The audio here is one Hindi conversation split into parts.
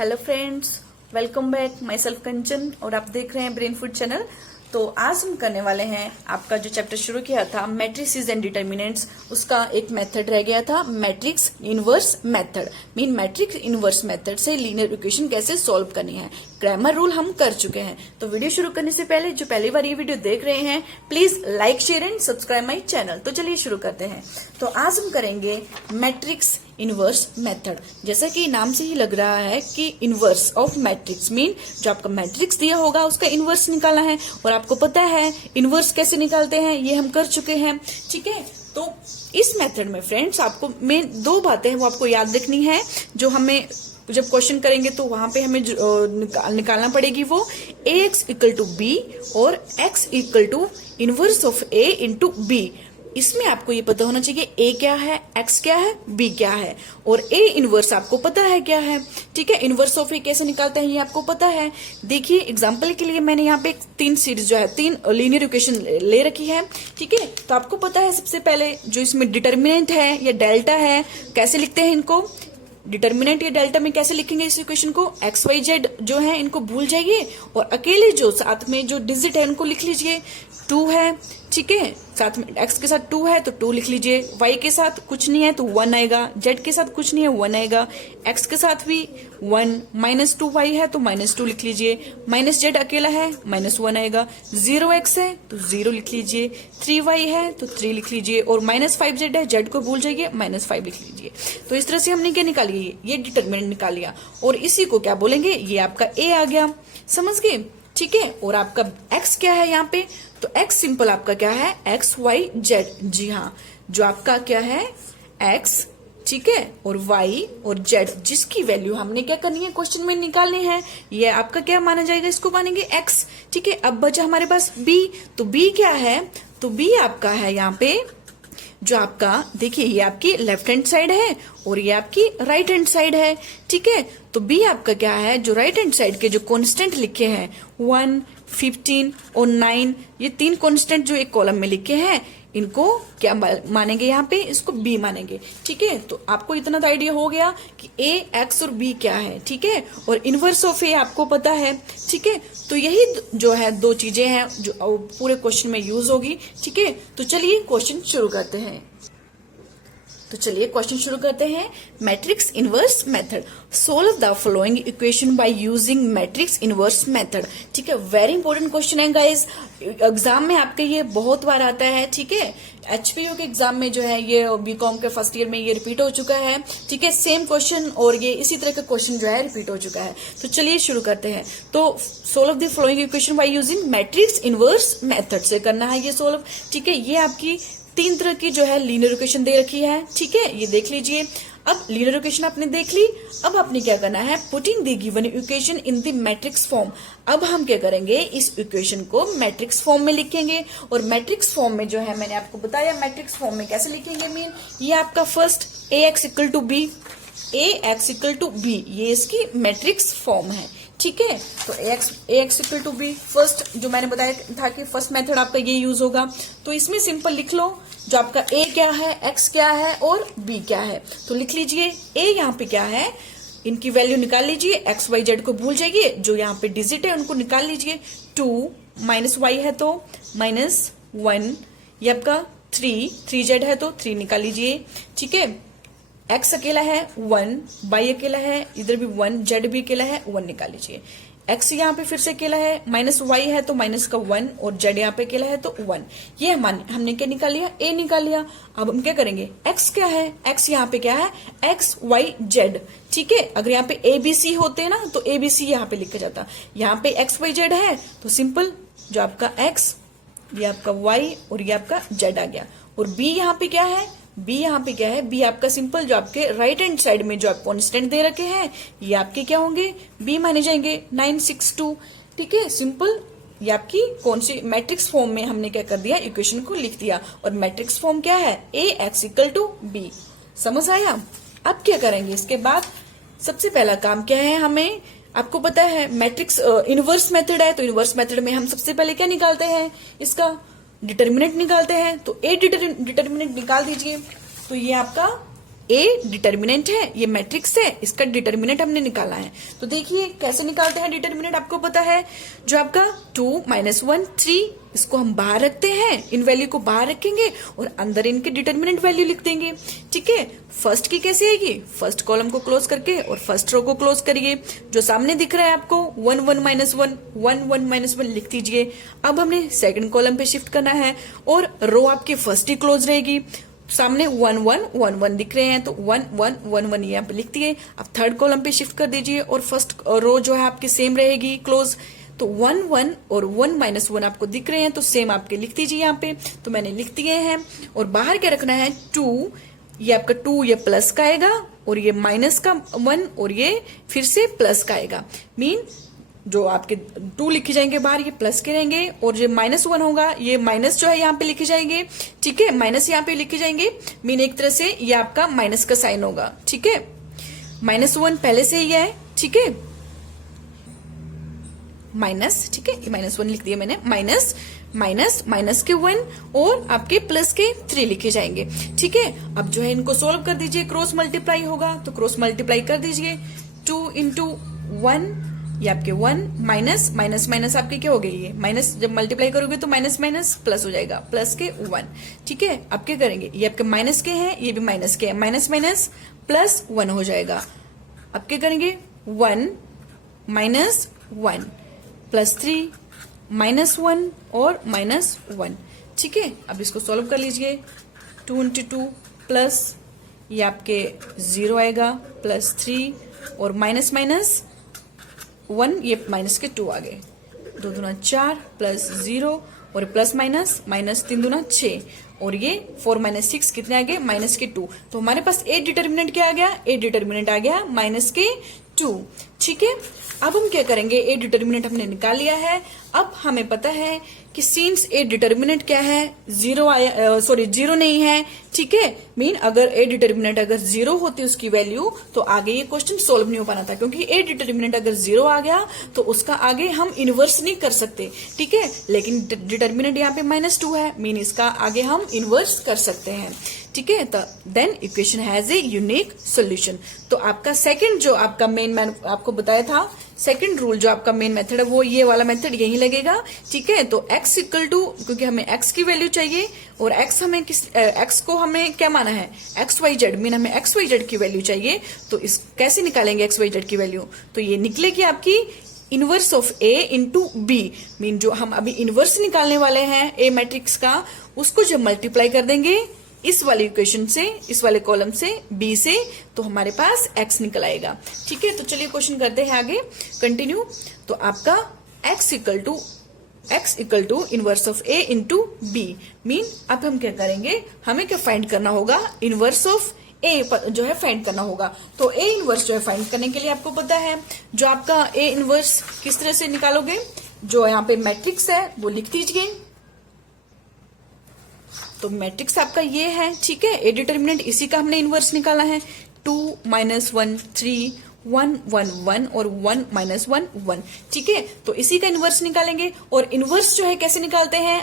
Hello friends, welcome back. Myself Kanchan और आप देख रहे हैं ब्रेन फूड चैनल। तो आज हम करने वाले हैं आपका जो चैप्टर शुरू किया था मैट्रिसेस एंड डिटर्मिनेंट्स, उसका एक मेथड रह गया था matrix inverse method. Mean matrix inverse method से लीनियर इक्वेशन कैसे सॉल्व करनी है। ग्रामर रूल हम कर चुके हैं। तो वीडियो शुरू करने से पहले जो पहली बार ये वीडियो देख रहे हैं, please like share and subscribe my channel. तो चलिए शुरू करते हैं। तो आज हम करेंगे मैट्रिक्स इनवर्स मेथड। जैसा कि नाम से ही लग रहा है कि इनवर्स ऑफ मैट्रिक्स मीन जो आपका मैट्रिक्स दिया होगा उसका इनवर्स निकालना है। और आपको पता है इनवर्स कैसे निकालते हैं, ये हम कर चुके हैं। ठीक है, तो इस मेथड में फ्रेंड्स आपको मेन दो बातें हैं वो आपको याद रखनी है, जो हमें जब क्वेश्चन करेंगे तो वहां पे हमें निकालना पड़ेगी। वो ax इक्वल टू बी और x equal to inverse of a into B. इसमें आपको ये पता होना चाहिए a क्या है, x क्या है, b क्या है, और a इनवर्स आपको पता है क्या है। ठीक है, इनवर्स ऑफ a कैसे निकालते हैं ये आपको पता है। देखिए एग्जांपल के लिए मैंने यहाँ पे तीन सीरीज जो है, तीन लीनियर इक्वेशन ले रखी है। ठीक है, तो आपको पता है सबसे पहले जो इसमें डिटर्मिनेंट है या डेल्टा है, कैसे लिखते हैं इनको। डिटर्मिनेंट या डेल्टा में कैसे लिखेंगे इस इक्वेशन को, एक्स वाई जेड जो है इनको भूल जाइए और अकेले जो साथ में जो डिजिट है उनको लिख लीजिए। 2 है, ठीक है, साथ में x के साथ 2 है तो 2 लिख लीजिए। y के साथ कुछ नहीं है तो 1 आएगा, z के साथ कुछ नहीं है 1 आएगा, x के साथ भी 1, -2y है तो -2 लिख लीजिए, -z अकेला है -1 आएगा, 0x है तो 0 लिख लीजिए, 3y है तो 3 लिख लीजिए, और -5z है, z को भूल जाइए, -5 लिख लीजिए। तो इस तरह से हमने क्या निकाल लिया, ये डिटर्मिनेंट निकाल लिया। और इसी को क्या बोलेंगे, ये आपका a आ गया, समझ गए। ठीक है, और आपका x क्या है यहाँ पे, तो x सिंपल आपका क्या है, x y z। जी हाँ, जो आपका क्या है x, ठीक है, और y और z जिसकी वैल्यू हमने क्या करनी है क्वेश्चन में निकालनी है, ये आपका क्या माना जाएगा, इसको मानेंगे x। ठीक है, अब बचा हमारे पास b, तो b क्या है, तो b आपका है यहाँ पे जो आपका देखिए ये आपकी लेफ्ट हैंड साइड है और ये आपकी राइट हैंड साइड है। ठीक है, तो बी आपका क्या है, जो राइट हैंड साइड के जो कांस्टेंट लिखे हैं 1, 15 और 9, ये तीन कांस्टेंट जो एक कॉलम में लिखे हैं इनको क्या मानेंगे, यहाँ पे इसको बी मानेंगे। ठीक है, तो आपको इतना तो आइडिया हो गया कि ए, एक्स और बी क्या है। ठीक है, और इनवर्स ऑफ ए आपको पता है। ठीक है, तो यही जो है दो चीजें हैं जो पूरे क्वेश्चन में यूज होगी। ठीक है, तो चलिए क्वेश्चन शुरू करते हैं। Matrix inverse method. Solve the following equation by using matrix inverse method. ठीक है, वेरी इंपॉर्टेंट क्वेश्चन है गाइस, एग्जाम में आपके ये बहुत बार आता है। ठीक है, एचपीयू के एग्जाम में जो है ये बीकॉम के फर्स्ट ईयर में ये रिपीट हो चुका है। ठीक है, सेम क्वेश्चन और ये इसी तरह का क्वेश्चन जो है रिपीट हो चुका है। तो चलिए शुरू करते हैं। तो solve the following equation by using matrix inverse method से करना है ये सोल्व। ठीक है, ये आपकी तीन तरह की जो है लीनियर इक्वेशन दे रखी है। ठीक है, ये देख लीजिए। अब लीनियर इक्वेशन आपने देख ली, अब आपने क्या करना है, putting the given equation in the matrix form. अब हम क्या करेंगे, इस इक्वेशन को मैट्रिक्स फॉर्म में लिखेंगे। और मैट्रिक्स फॉर्म में जो है मैंने आपको बताया मैट्रिक्स फॉर्म में कैसे लिखेंगे। मीन ये आपका first ax equal to B, ax equal to B, ये इसकी मैट्रिक्स फॉर्म है। ठीक है, तो ax equal to B first जो मैंने बताया था कि फर्स्ट मेथड आपका ये यूज होगा। तो इसमें सिंपल लिख लो जो आपका a क्या है, x क्या है और b क्या है। तो लिख लीजिए a यहाँ पे क्या है, इनकी वैल्यू निकाल लीजिए, x y z को भूल जाइए, जो यहाँ पे डिजिट है उनको निकाल लीजिए। 2 -y है तो -1, ये आपका 3z है तो 3 निकाल लीजिए। ठीक है, x अकेला है 1, y अकेला है, इधर भी 1, z भी अकेला है 1 निकाल लीजिए। x यहाँ पे फिर से अकेला है, -y है तो माइनस का 1 और z यहाँ पे अकेला है तो 1। ये हमने क्या निकाल लिया, a निकाल लिया। अब हम क्या करेंगे, x क्या है, x यहाँ पे क्या है, x y z। ठीक है, अगर यहाँ पे a b c होते ना तो a b c यहाँ पे लिखा जाता, यहाँ पे x y z है तो सिंपल जो आपका x, ये आपका y और ये आपका z आ गया। और b यहाँ पे क्या है, b यहाँ पे क्या है, b आपका सिंपल जो आपके राइट हैंड साइड में जो आप कॉन्स्टेंट दे रखे हैं ये आपके क्या होंगे, b माने जाएंगे 962। ठीक है, सिंपल ये आपकी कौन सी मैट्रिक्स फॉर्म में हमने क्या कर दिया, इक्वेशन को लिख दिया। और मैट्रिक्स फॉर्म क्या है, ax इक्वल टू b। समझ आया। अब क्या करेंगे, इसके बाद सबसे पहला काम क्या है, हमें आपको पता है मैट्रिक्स इनवर्स मेथड है, तो इनवर्स मेथड में हम सबसे पहले क्या निकालते हैं, इसका डिटर्मिनेंट निकालते हैं। तो ए डिटर्मिनेंट निकाल दीजिए। तो ये आपका ए डिटर्मिनेंट है, ये मैट्रिक्स है, इसका डिटर्मिनेंट हमने निकाला है। तो देखिए कैसे निकालते हैं डिटर्मिनेंट, आपको पता है जो आपका 2 -1 3, इसको हम बाहर रखते हैं, इन वैल्यू को बाहर रखेंगे और अंदर इनके डिटर्मिनेंट वैल्यू लिख देंगे। ठीक है, फर्स्ट की कैसे आएगी, फर्स्ट कॉलम को क्लोज करके और फर्स्ट रो को क्लोज करिए। जो सामने दिख रहा है आपको 1 1 -1 1 1 -1 लिख दीजिए। अब हमने सेकंड कॉलम पे शिफ्ट करना है और रो आपकी फर्स्ट ही क्लोज रहेगी। सामने 1 1 1 1 दिख रहे हैं तो 1 1 1 1 यहाँ पे लिख दिए। अब थर्ड कॉलम पे शिफ्ट कर दीजिए और फर्स्ट रो जो है आपकी सेम रहेगी क्लोज। तो 1 1 और 1 -1 आपको दिख रहे हैं तो सेम आपके लिख दीजिए यहाँ पे। तो मैंने लिख दिए हैं और बाहर क्या रखना है 2, ये आपका 2 ये प्लस का आएगा और ये माइनस का 1 और ये फिर से प्लस का आएगा। मीन जो आपके 2 लिखे जाएंगे बाहर ये प्लस के रहेंगे और जो -1 होगा ये माइनस जो है यहाँ पे लिखे जाएंगे। ठीक है, माइनस यहाँ पे लिखे जाएंगे, मीन एक तरह से ये आपका माइनस का साइन होगा। ठीक है, -1 पहले से ही है। ठीक है, माइनस, ठीक है, ये -1 लिख दिया मैंने, माइनस माइनस के 1 और आपके प्लस के 3 लिखे जाएंगे। ठीक है, अब जो है इनको सोल्व कर दीजिए, क्रॉस मल्टीप्लाई होगा तो क्रॉस मल्टीप्लाई कर दीजिए। 2 × 1 ये आपके 1 माइनस आपके क्या हो गई, ये माइनस जब मल्टीप्लाई करोगे तो माइनस प्लस हो जाएगा, प्लस के 1। ठीक है, अब क्या करेंगे, ये आपके माइनस के हैं, ये भी माइनस के हैं, माइनस प्लस 1 हो जाएगा। अब क्या करेंगे 1 -1 प्लस 3 -1 और -1। ठीक है, अब इसको सॉल्व कर लीजिए। 2 × 2 प्लस ये आपके 0 आएगा प्लस 3 और माइनस 1 ये माइनस के 2 आ गए। 2 दूना 4 प्लस 0 और प्लस माइनस 3 दूना 6 और ये 4 - 6 कितने आ गए माइनस के 2। तो हमारे पास ए डिटर्मिनेंट क्या आ गया, ए डिटर्मिनेंट आ गया माइनस के 2। ठीक है, अब हम क्या करेंगे, ए डिटर्मिनेंट हमने निकाल लिया है। अब हमें पता है कि सिंस ए डिटर्मिनेंट क्या है, 0 नहीं है। ठीक है, मीन अगर ए डिटर्मिनेंट अगर 0 होती उसकी वैल्यू तो आगे ये क्वेश्चन सोल्व नहीं हो पाना था, क्योंकि ए डिटर्मिनेंट अगर 0 आ गया तो उसका आगे हम इनवर्स नहीं कर सकते। ठीक है, लेकिन डिटर्मिनेंट यहाँ पे -2 है, मीन इसका आगे हम इनवर्स कर सकते हैं। ठीक है, तो then equation has a unique solution. तो आपका सेकंड जो आपका मेन मैंने आपको बताया था, सेकंड रूल जो आपका मेन मेथड है वो ये वाला मेथड यही लगेगा। ठीक है, तो x इक्वल टू, क्योंकि हमें x की वैल्यू चाहिए और x हमें x को हमें क्या माना है, XYZ, मीन हमें XYZ की वैल्यू चाहिए। तो इस कैसे निकालेंगे XYZ की वैल्यू, तो ये निकलेगी आपकी inverse of A into B। Mean जो हम अभी इनवर्स निकालने वाले हैं A मैट्रिक्स का, उसको जब मल्टीप्लाई कर देंगे इस वाले इक्वेशन से, इस वाले कॉलम से B से, तो हमारे पास x निकल आएगा। ठीक है, तो चलिए क्वेश्चन करते हैं आगे कंटिन्यू। तो आपका x equal to inverse of A into B। Mean अब हम क्या करेंगे, हमें क्या फाइंड करना होगा, इनवर्स ऑफ A जो है फाइंड करना होगा। तो A इनवर्स जो है फाइंड करने के लिए आपको पता है जो आपका A इनवर्स किस तरह से निकालोगे, जो यहाँ पे मैट्रिक्स है वो लिख दीजिए। तो मैट्रिक्स आपका ये है। ठीक है, ए डिटर्मिनेंट इसी का हमने इनवर्स निकाला है। 2 -1 3 1 1 1 और 1 -1 1। ठीक है, तो इसी का इनवर्स निकालेंगे। और इनवर्स जो है कैसे निकालते हैं,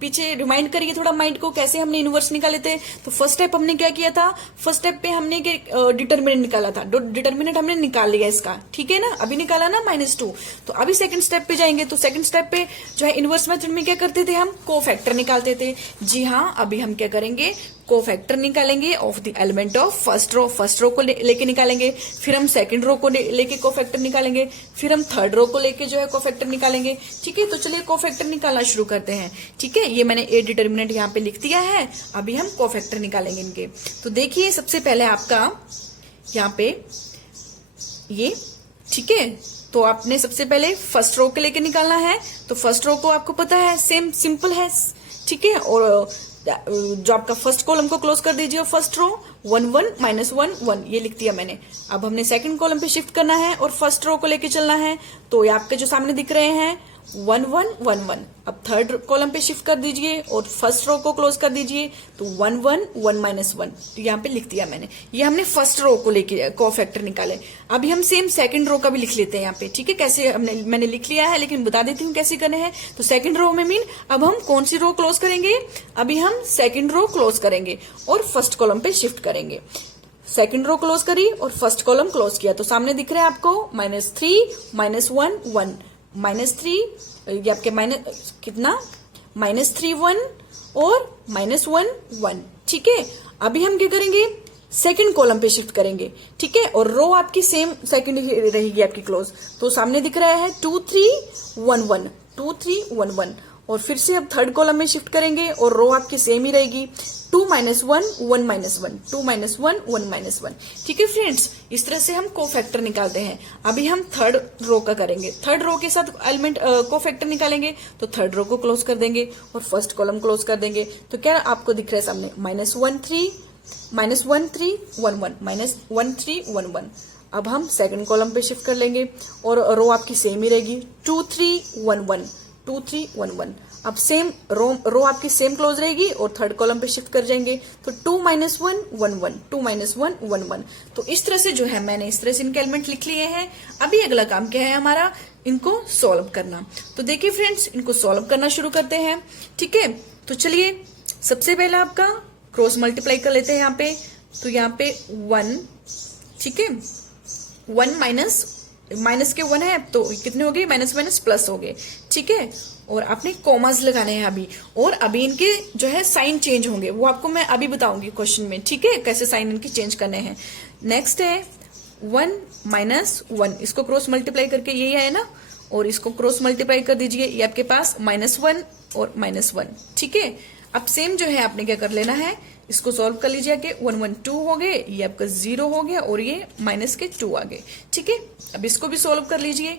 पीछे रिमाइंड करिए थोड़ा माइंड को, कैसे हमने इनवर्स निकाले थे। तो फर्स्ट स्टेप हमने क्या किया था, फर्स्ट स्टेप पे हमने डिटर्मिनेंट निकाला था, डिटर्मिनेंट हमने निकाल लिया इसका। ठीक है ना, अभी निकाला ना -2। तो अभी सेकंड स्टेप पे जाएंगे। तो सेकंड स्टेप पे जो है इनवर्स मेथड में क्या करते थे, हम कोफैक्टर निकालते थे। जी हाँ, अभी हम क्या करेंगे, कोफैक्टर निकालेंगे of the element of first row को लेके निकालेंगे, फिर हम सेकंड रो को लेके कोफैक्टर निकालेंगे, फिर हम थर्ड रो को लेके जो है कोफैक्टर निकालेंगे। ठीक है, तो चलिए कोफैक्टर निकालना शुरू करते हैं। ठीक है, ये मैंने ए डिटर्मिनेंट यहाँ पे लिख दिया है, अभी हम कोफैक्टर निकालेंगे इनके। तो देखिए सबसे पहले आपका यहाँ पे ये, ठीक है, तो आपने सबसे पहले फर्स्ट रो के लेके निकालना है। तो फर्स्ट रो को आपको पता है सेम सिंपल है। ठीक है, और जो आपका फर्स्ट कॉलम को क्लोज कर दीजिए, फर्स्ट रो 1 1 -1 1 ये लिख दिया मैंने। अब हमने सेकंड कॉलम पे शिफ्ट करना है और फर्स्ट रो को लेके चलना है। तो ये आपके जो सामने दिख रहे हैं 1 1 1 1। अब थर्ड कॉलम पे शिफ्ट कर दीजिए और फर्स्ट रो को क्लोज कर दीजिए। तो 1 1 1 -1 तो यहाँ पे लिख दिया मैंने। ये हमने फर्स्ट रो को लेके कोफैक्टर निकाले। अभी हम सेम सेकंड रो का भी लिख लेते हैं यहाँ पे। ठीक है, कैसे मैंने लिख लिया है, लेकिन बता देती हूँ कैसे करने हैं। तो सेकंड रो में मीन अब हम कौन सी रो क्लोज करेंगे, अभी हम सेकंड रो क्लोज करेंगे और फर्स्ट कॉलम पे शिफ्ट करेंगे। सेकंड रो क्लोज करी और फर्स्ट कॉलम क्लोज किया, तो सामने दिख रहा है आपको -3 -1 1 -3, ये आपके माइनस कितना -3 1 और -1 1। ठीक है, अभी हम क्या करेंगे, सेकंड कॉलम पे शिफ्ट करेंगे। ठीक है, और रो आपकी सेम सेकंड रहेगी आपकी क्लोज, तो सामने दिख रहा है 2 3 1 1 2 3 1 1, और फिर से अब थर्ड कॉलम में शिफ्ट करेंगे और रो आपकी सेम ही रहेगी 2 -1 1 -1 2 -1 1 -1। ठीक है फ्रेंड्स, इस तरह से हम कोफैक्टर निकालते हैं। अभी हम थर्ड रो का करेंगे, थर्ड रो के साथ एलिमेंट कोफैक्टर निकालेंगे, तो थर्ड रो को क्लोज कर देंगे और फर्स्ट कॉलम क्लोज कर देंगे। तो क्या आपको दिख रहा है सामने -1 3 -1 3 1 1 -1 3 1 1। अब हम सेकंड कॉलम पे शिफ्ट कर लेंगे और रो आपकी सेम ही रहेगी 2 3 1 1 2 3 1 1। अब सेम रो आपकी सेम क्लोज रहेगी और थर्ड कॉलम पे शिफ्ट कर जाएंगे, तो 2 -1 1 1 2 -1 1 1। तो इस तरह से जो है मैंने इस तरह से इनके एलिमेंट लिख लिए हैं। अभी अगला काम क्या है हमारा, इनको सॉल्व करना। तो देखिए फ्रेंड्स, इनको सॉल्व करना शुरू करते हैं। ठीक है, तो चलिए सबसे पहला आपका क्रॉस मल्टीप्लाई कर लेते हैं यहाँ पे। तो यहाँ पे 1, ठीक है, 1 माइनस के 1 है, तो कितने हो गए, माइनस माइनस प्लस हो गए। ठीक है, और आपने कॉमास लगाने हैं अभी, और अभी इनके जो है साइन चेंज होंगे, वो आपको मैं अभी बताऊंगी क्वेश्चन में। ठीक है, कैसे साइन इनके चेंज करने हैं। नेक्स्ट है 1 -1, इसको क्रॉस मल्टीप्लाई करके यही है ना, और इसको क्रॉस मल्टीप्लाई कर दीजिए, ये आपके पास -1 और -1। ठीक है, अब सेम जो है आपने क्या कर लेना है, इसको सॉल्व कर लीजिए कि 1 1 2 हो गए, ये आपका 0 हो गया और ये -2 आ गए। ठीक है, अब इसको भी सॉल्व कर लीजिए,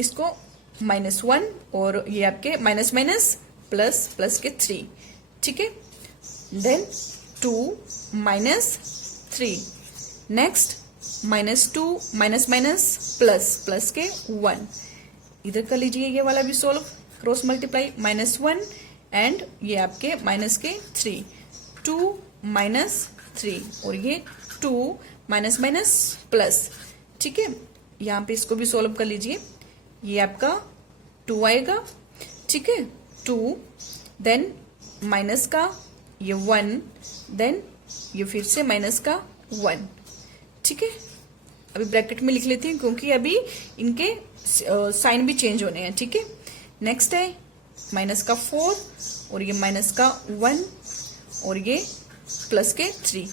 इसको -1 और ये आपके माइनस माइनस प्लस प्लस के 3। ठीक है, then 2 -3, next -2 minus minus plus plus के 1। इधर कर लीजिए ये वाला भी सॉल्व, क्रॉस मल्टीप्लाई -1 एंड ये आपके -3 2 -3 और ये 2 माइनस माइनस प्लस। ठीक है, यहाँ पे इसको भी सॉल्व कर लीजिए, ये आपका 2 आएगा। ठीक है, 2 देन माइनस का ये 1, देन ये फिर से माइनस का 1। ठीक है, अभी ब्रैकेट में लिख लेती हूँ क्योंकि अभी इनके साइन भी चेंज होने हैं। ठीक है, नेक्स्ट है माइनस का 4 और ये माइनस का 1 और ये प्लस के 3।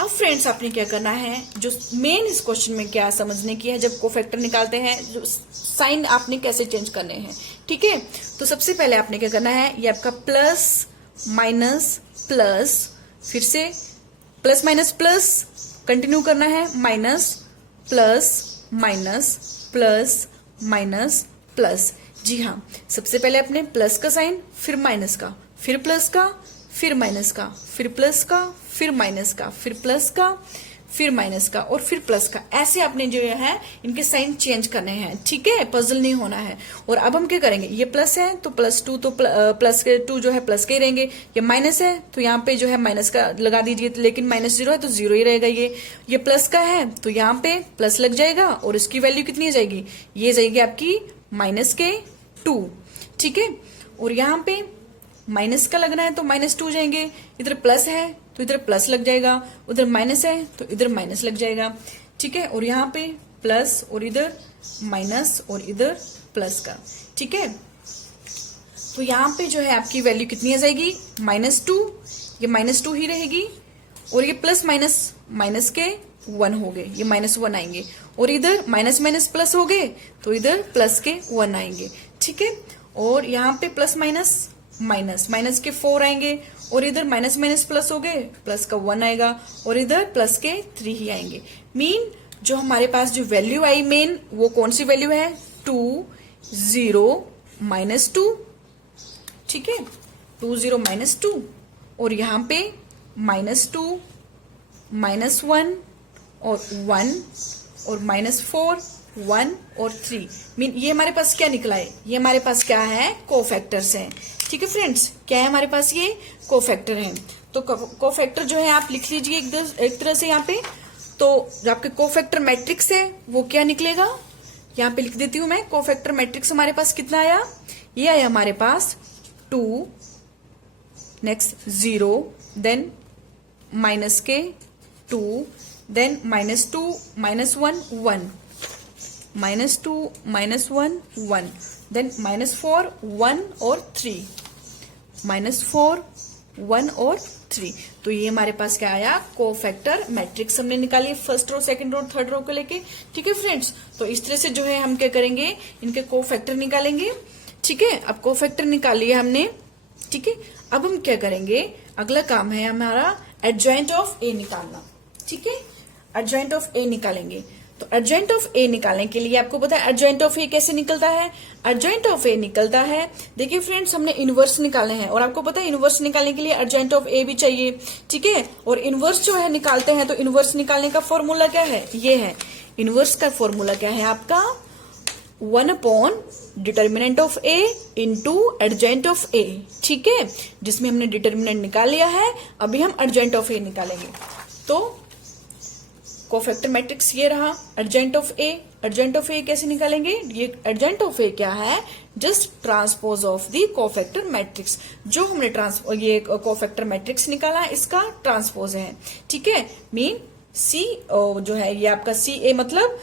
अब फ्रेंड्स आपने क्या करना है, जो मेन इस क्वेश्चन में क्या समझने की है, जब कोफैक्टर निकालते हैं जो साइन आपने कैसे चेंज करने हैं। ठीक है, तो सबसे पहले आपने क्या करना है, ये आपका प्लस माइनस प्लस, फिर से प्लस माइनस प्लस कंटिन्यू करना है, minus plus minus plus minus plus. जी हाँ, सबसे पहले अपने प्लस का साइन, फिर माइनस का, फिर प्लस का, फिर माइनस का, फिर प्लस का, फिर माइनस का, फिर प्लस का, फिर माइनस का और फिर प्लस का। ऐसे आपने जो है इनके साइन चेंज करने हैं। ठीक है, पजल नहीं होना है। और अब हम क्या करेंगे, ये प्लस है तो +2, तो प्लस के 2 जो है प्लस के ही रहेंगे। ये माइनस है तो यहाँ पे जो है माइनस का लगा दीजिए, लेकिन -0 है तो 0 ही रहेगा। ये प्लस का है तो यहाँ पे प्लस लग जाएगा और इसकी वैल्यू कितनी हो जाएगी, ये जाएगी आपकी -2। ठीक है, और यहाँ पे माइनस का लगना है तो -2 जाएंगे, इधर प्लस है तो इधर प्लस लग जाएगा, उधर माइनस है तो इधर माइनस लग जाएगा। ठीक है, और यहाँ पे प्लस और इधर माइनस और इधर प्लस का। ठीक है, तो यहाँ पे जो है आपकी वैल्यू कितनी आ जाएगी, -2, ये -2 ही रहेगी, और ये प्लस माइनस माइनस के 1 हो गए, ये -1 आएंगे, और इधर माइनस माइनस प्लस हो गए तो इधर प्लस के 1 आएंगे। ठीक है, और यहाँ पे प्लस माइनस माइनस माइनस के 4 आएंगे, और इधर माइनस माइनस प्लस हो गए, प्लस का 1 आएगा, और इधर प्लस के 3 ही आएंगे। मीन जो हमारे पास जो वैल्यू आई मेन, वो कौन सी वैल्यू है, 2 0 -2। ठीक है, 2 0 -2, और यहाँ पे -2 -1 और 1 और -4 1 और 3। मीन ये हमारे पास क्या निकला है, ये हमारे पास क्या है, कोफैक्टर्स हैं। ठीक है फ्रेंड्स, क्या है हमारे पास, ये कोफैक्टर हैं। तो कोफैक्टर जो है आप लिख लीजिए एक तरह से यहाँ पे। तो जो आपके कोफैक्टर मैट्रिक्स है वो क्या निकलेगा, यहाँ पे लिख देती हूं मैं। कोफैक्टर मैट्रिक्स हमारे पास कितना आया, ये आया हमारे पास 2, नेक्स्ट 0, देन माइनस के 2, देन -2 -1 1, -2 -1 1, देन -4 1 और 3, -4 1 और 3। तो ये हमारे पास क्या आया, कोफैक्टर मैट्रिक्स हमने निकाली first row, second row, third row को लेके। ठीक है फ्रेंड्स, तो इस तरह से जो है हम क्या करेंगे, इनके कोफैक्टर निकालेंगे। ठीक है, अब कोफैक्टर निकाल लिया हमने। ठीक है, अब हम क्या करेंगे, अगला काम है हमारा एडजॉइंट ऑफ ए निकालना। ठीक है, एडजॉइंट ऑफ ए निकालेंगे। तो एडजॉइंट ऑफ ए निकालने के लिए आपको पता है एडजॉइंट ऑफ ए कैसे निकलता है। एडजॉइंट ऑफ ए निकलता है, देखिए फ्रेंड्स, हमने इनवर्स निकालने हैं और आपको पता है इनवर्स निकालने के लिए एडजॉइंट ऑफ ए भी चाहिए। ठीक है, और इनवर्स जो है निकालते हैं, तो इनवर्स निकालने का फॉर्मूला क्या है, ये है। इनवर्स का फॉर्मूला क्या है आपका, 1 upon determinant of A into adjoint of A. ठीक है, जिसमें हमने डिटर्मिनेंट निकाल लिया है, अभी हम एडजॉइंट ऑफ ए निकालेंगे। तो कोफैक्टर मैट्रिक्स ये रहा, adjoint of A. Adjoint of A कैसे निकालेंगे, ये एडजॉइंट ऑफ ए क्या है, just transpose of the cofactor matrix. जो हमने ये कोफैक्टर मैट्रिक्स निकाला, इसका ट्रांसपोज है। ठीक है, मीन सी जो है ये आपका सी ए मतलब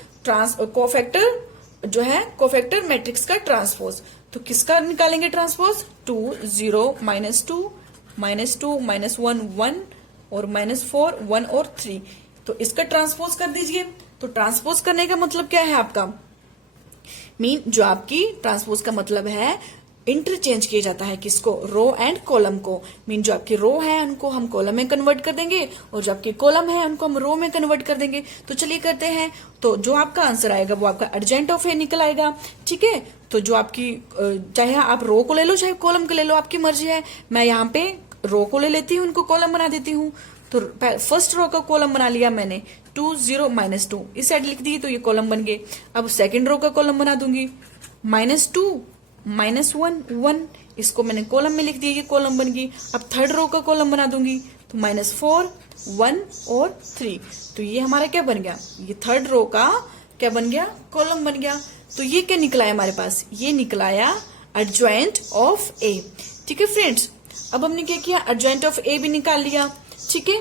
कोफैक्टर जो है कोफैक्टर मैट्रिक्स का ट्रांसपोज। तो किसका निकालेंगे ट्रांसपोज, 2 0 -2 -2 -1 1 और -4 1 और 3। तो इसका ट्रांसपोज कर दीजिए। तो ट्रांसपोज करने का मतलब क्या है आपका, मीन जो आपकी ट्रांसपोज का मतलब है इंटरचेंज किया जाता है किसको, रो एंड कॉलम को। मीन जो आपकी रो है उनको हम कॉलम में कन्वर्ट कर देंगे और जो आपकी कॉलम है उनको हम रो में कन्वर्ट कर देंगे। तो चलिए करते हैं। तो जो आपका आंसर आएगा वो आपका एडजॉइंट ऑफ ए निकल आएगा। ठीक है, तो जो आपकी चाहे आप रो को ले लो चाहे कॉलम को ले लो, आपकी मर्जी है। मैं यहाँ पे रो को ले लेती हूँ, उनको कॉलम बना देती हूँ। तो फर्स्ट रो का कॉलम बना लिया मैंने, 2 0 -2 इस साइड लिख दी, तो ये कॉलम बन गए। अब सेकंड रो का कॉलम बना दूंगी, -2 -1 1, इसको मैंने कॉलम में लिख दिया, ये कॉलम बन गई। अब थर्ड रो का कॉलम बना दूंगी, तो -4 1 और 3। तो ये हमारा क्या बन गया, ये थर्ड रो का क्या बन गया, कॉलम बन गया। तो ये क्या निकला है हमारे पास, ये निकलाया एडजॉइंट ऑफ ए। ठीक है फ्रेंड्स, अब हमने क्या किया, एडजॉइंट ऑफ ए भी निकाल लिया। ठीक है,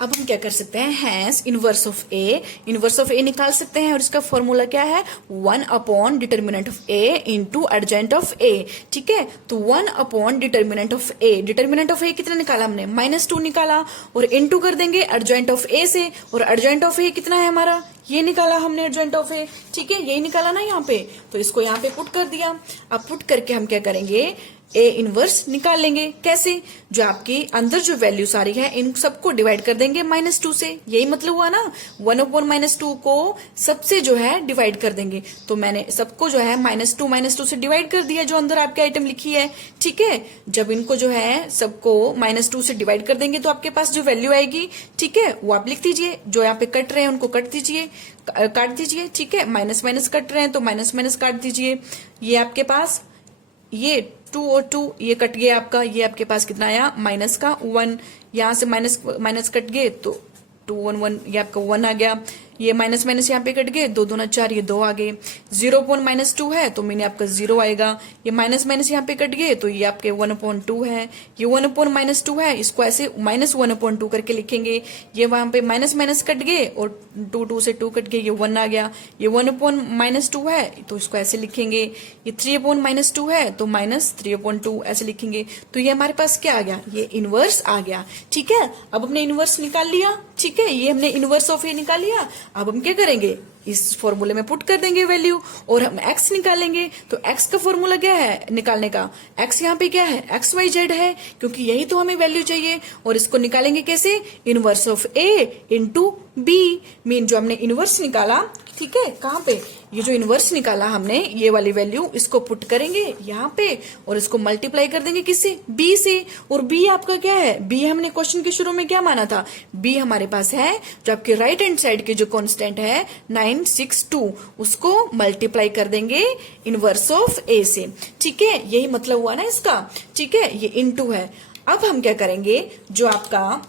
अब हम क्या कर सकते हैं, hence inverse of A, inverse of A निकाल सकते हैं। और इसका फॉर्मूला क्या है, 1 upon determinant of A into adjoint of A. ठीक है, तो 1 upon determinant of A, determinant of A कितना निकाला हमने, -2 निकाला, और इंटू कर देंगे एडजॉइंट ऑफ ए से। और एडजॉइंट ऑफ ए कितना है हमारा, ये निकाला हमने एडजॉइंट ऑफ ए। ठीक है, यही निकाला ना यहाँ पे, तो इसको यहाँ पे पुट कर दिया। अब पुट करके हम क्या करेंगे, ए इनवर्स निकाल लेंगे। कैसे, जो आपके अंदर जो वैल्यू सारी है इन सबको डिवाइड कर देंगे -2 से। यही मतलब हुआ ना, 1 अपॉन -2 को सबसे जो है डिवाइड कर देंगे। तो मैंने सबको जो है -2 से डिवाइड कर दिया, जो अंदर आपके आइटम लिखी है। ठीक है, जब इनको जो है सबको -2 से डिवाइड कर देंगे तो आपके पास जो वैल्यू आएगी, ठीक है, वो आप लिख दीजिए। जो यहाँ पे कट रहे हैं उनको कट दीजिए, काट दीजिए। ठीक है, माइनस माइनस कट रहे हैं तो माइनस माइनस काट दीजिए। ये आपके पास ये 2 और 2 ये कट गया आपका, ये आपके पास कितना आया, -1। यहाँ से माइनस माइनस कट गए तो 2 1 1, ये आपका 1 आ गया। ये माइनस माइनस यहाँ पे कट गए, 2 2 4, ये 2 आ गए। 0/-2 है तो मीन आपका 0 आएगा। ये माइनस माइनस यहाँ पे कट गए तो ये आपके 1/2 है। ये 1/-2 है, इसको ऐसे -1/2 करके लिखेंगे। ये वहां पे माइनस माइनस कट गए और 2 से 2 कट गए, ये 1 आ गया। ये 1/-2 है तो इसको ऐसे लिखेंगे। ये 3/-2 है तो -3/2 ऐसे लिखेंगे। तो ये हमारे पास क्या आ गया, ये इनवर्स आ गया। ठीक है, अब हमने इनवर्स निकाल लिया। ठीक है, ये हमने इनवर्स ऑफ ए निकाल लिया। अब हम क्या करेंगे, इस फॉर्मूले में पुट कर देंगे वैल्यू और हम x निकालेंगे। तो x का फॉर्मूला क्या है निकालने का, x यहाँ पे क्या है, XYZ है, क्योंकि यही तो हमें वैल्यू चाहिए। और इसको निकालेंगे कैसे, inverse of a into B. Mean जो हमने इनवर्स निकाला, ठीक है, कहाँ पे, ये जो इनवर्स निकाला हमने, ये वाली वैल्यू इसको पुट करेंगे यहाँ पे और इसको मल्टीप्लाई कर देंगे किससे, b से। और b आपका क्या है, b हमने क्वेश्चन के शुरू में क्या माना था, b हमारे पास है जो आपके राइट हैंड साइड के जो कांस्टेंट है 962, उसको मल्टीप्लाई कर देंगे इनवर्स ऑफ a से। ठीक है, यही मतलब हुआ ना इसका। ठीक है, ये इनटू है। अब हम क्या करेंगे, जो आपका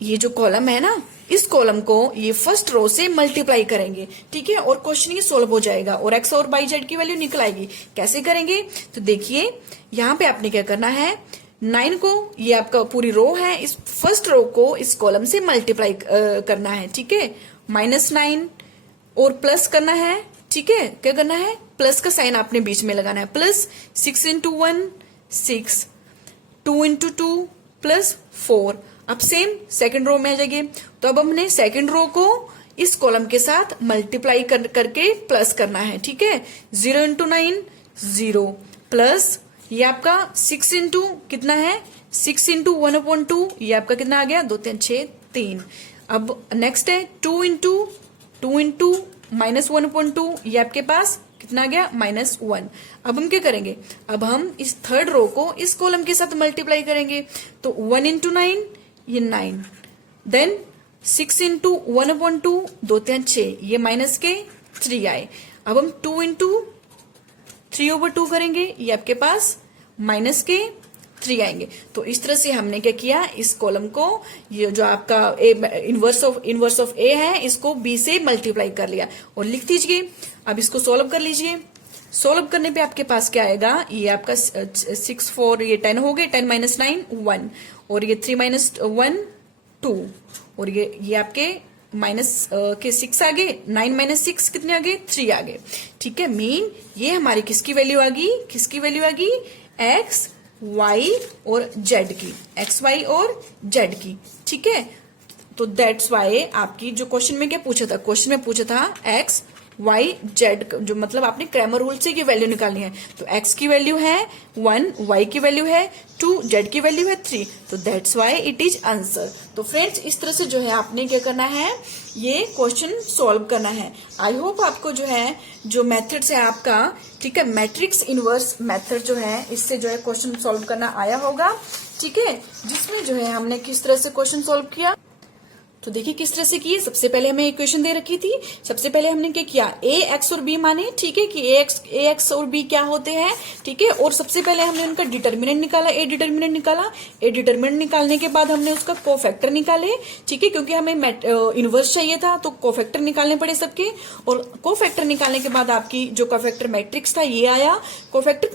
ये जो कॉलम है ना, इस कॉलम को ये फर्स्ट रो से मल्टीप्लाई करेंगे। ठीक है, और क्वेश्चन ये सोल्व हो जाएगा और x और y z की वैल्यू निकल आएगी। कैसे करेंगे, तो देखिए यहाँ पे आपने क्या करना है, 9 को, ये आपका पूरी रो है, इस फर्स्ट रो को इस कॉलम से मल्टीप्लाई करना है, ठीक है, -9 और प्लस करना है, ठीक है, क्या करना है, प्लस का साइन आपने बीच में लगाना है, प्लस 6 × 1 6, 2 × 2 प्लस 4। अब सेम सेकंड रो में आ जाइए, तो अब हमने सेकंड रो को इस कॉलम के साथ मल्टीप्लाई करके प्लस करना है, ठीक है, 0 × 9 0 प्लस ये आपका 6 × कितना है, 6 × 1/2, ये आपका कितना आ गया, 2 3 6 3। अब नेक्स्ट है 2 × -1/2, ये आपके पास कितना आ गया, -1। अब हम क्या करेंगे, अब हम इस थर्ड रो को इस कॉलम के साथ मल्टीप्लाई करेंगे, तो 1 × 9 ये 9, देन 6 × 1/2, 2 3 6, ये माइनस के 3 आए। अब हम 2 × 3/2 करेंगे, ये आपके पास माइनस के 3 आएंगे। तो इस तरह से हमने क्या किया, इस कॉलम को, ये जो आपका इनवर्स ऑफ ए है, इसको बी से मल्टीप्लाई कर लिया और लिख दीजिए। अब इसको सोल्व कर लीजिए। सोल्व करने पे आपके पास क्या आएगा, ये आपका 6 4 ये 10 हो गए, 10 - 9 1, और ये 3 - 1 2, और ये आपके माइनस के 6 आ गए, 9 - 6 कितने आ गए, 3 आ गए, ठीक है। मीन ये हमारी किसकी वैल्यू आ गई, किसकी वैल्यू आ गई, एक्स वाई और जेड की, एक्स वाई और जेड की, ठीक है। तो दैट्स वाई आपकी जो क्वेश्चन में क्या पूछा था, क्वेश्चन में पूछा था एक्स वाई जेड, जो मतलब आपने क्रैमर रूल से की वैल्यू निकालनी है। तो एक्स की वैल्यू है 1, वाई की वैल्यू है 2, जेड की वैल्यू है 3, तो that's why it is answer. तो फ्रेंड्स इस तरह से जो है आपने क्या करना है, ये क्वेश्चन सॉल्व करना है। आई होप आपको जो है जो मेथड्स है आपका, ठीक है, मैट्रिक्स इनवर्स मेथड जो है, इससे जो है क्वेश्चन सॉल्व करना आया होगा, ठीक है, जिसमें जो है हमने किस तरह से क्वेश्चन सॉल्व किया। तो देखिए किस तरह से किए। सबसे पहले हमें इक्वेशन दे रखी थी, सबसे पहले हमने क्या किया, ए एक्स और बी माने, ठीक है, कि ए एक्स और बी क्या होते हैं, ठीक है, और सबसे पहले हमने उनका डिटर्मिनेंट निकाला, ए डिटर्मिनेंट निकाला। ए डिटर्मिनेंट निकालने के बाद हमने उसका कोफैक्टर निकाले, ठीक है, क्योंकि हमें इनवर्स चाहिए था तो कोफैक्टर निकालने पड़े सबके, और कोफैक्टर निकालने के बाद आपकी जो कोफैक्टर मैट्रिक्स था ये आया। कोफैक्टर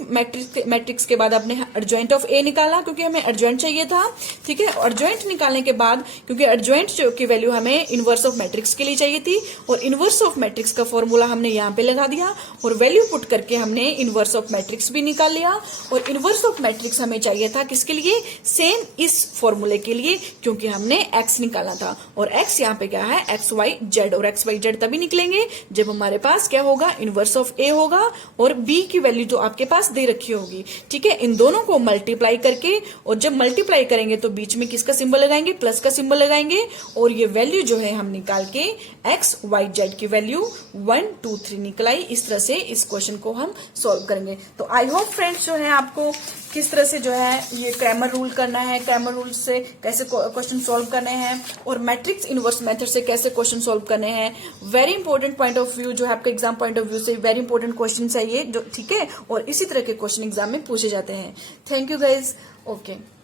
मैट्रिक्स के बाद आपने एडजॉइंट ऑफ ए निकाला, क्योंकि हमें एडजॉइंट चाहिए था, ठीक है। एडजॉइंट निकालने के बाद, क्योंकि एडजॉइंट की वैल्यू हमें इनवर्स ऑफ मैट्रिक्स के लिए चाहिए थी, और इनवर्स ऑफ मैट्रिक्स का फॉर्मूला हमने यहाँ पे लगा दिया, और वैल्यू पुट करके हमने इनवर्स ऑफ मैट्रिक्स भी निकाल लिया। और इनवर्स ऑफ मैट्रिक्स हमें चाहिए था किसके लिए, सेम इस फॉर्मूले के लिए, क्योंकि हमने एक्स निकाला था, और एक्स यहाँ पे क्या है, एक्स वाई जेड, और एक्स वाई जेड तभी निकलेंगे जब हमारे पास क्या होगा, इनवर्स ऑफ ए होगा, और बी की वैल्यू तो आपके पास दे रखी होगी, ठीक है। इन दोनों को मल्टीप्लाई करके, और जब मल्टीप्लाई करेंगे तो बीच में किसका सिंबल लगाएंगे, प्लस का सिंबल लगाएंगे, और ये वैल्यू जो है हम निकाल के एक्स वाई जेड की वैल्यू 1 2 3 निकल आई। इस तरह से इस क्वेश्चन को हम सॉल्व करेंगे। तो आई होप फ्रेंड्स जो है आपको किस तरह से जो है ये क्रैमर रूल करना है, क्रैमर रूल से कैसे क्वेश्चन सॉल्व करने हैं, और मैट्रिक्स इनवर्स मेथड से कैसे क्वेश्चन सॉल्व करने हैं। Very important point of view जो है आपके एग्जाम पॉइंट ऑफ व्यू से वेरी इंपॉर्टेंट क्वेश्चन है ये, जो ठीक है, और इसी तरह के क्वेश्चन एग्जाम में पूछे जाते हैं। Thank you guys, okay.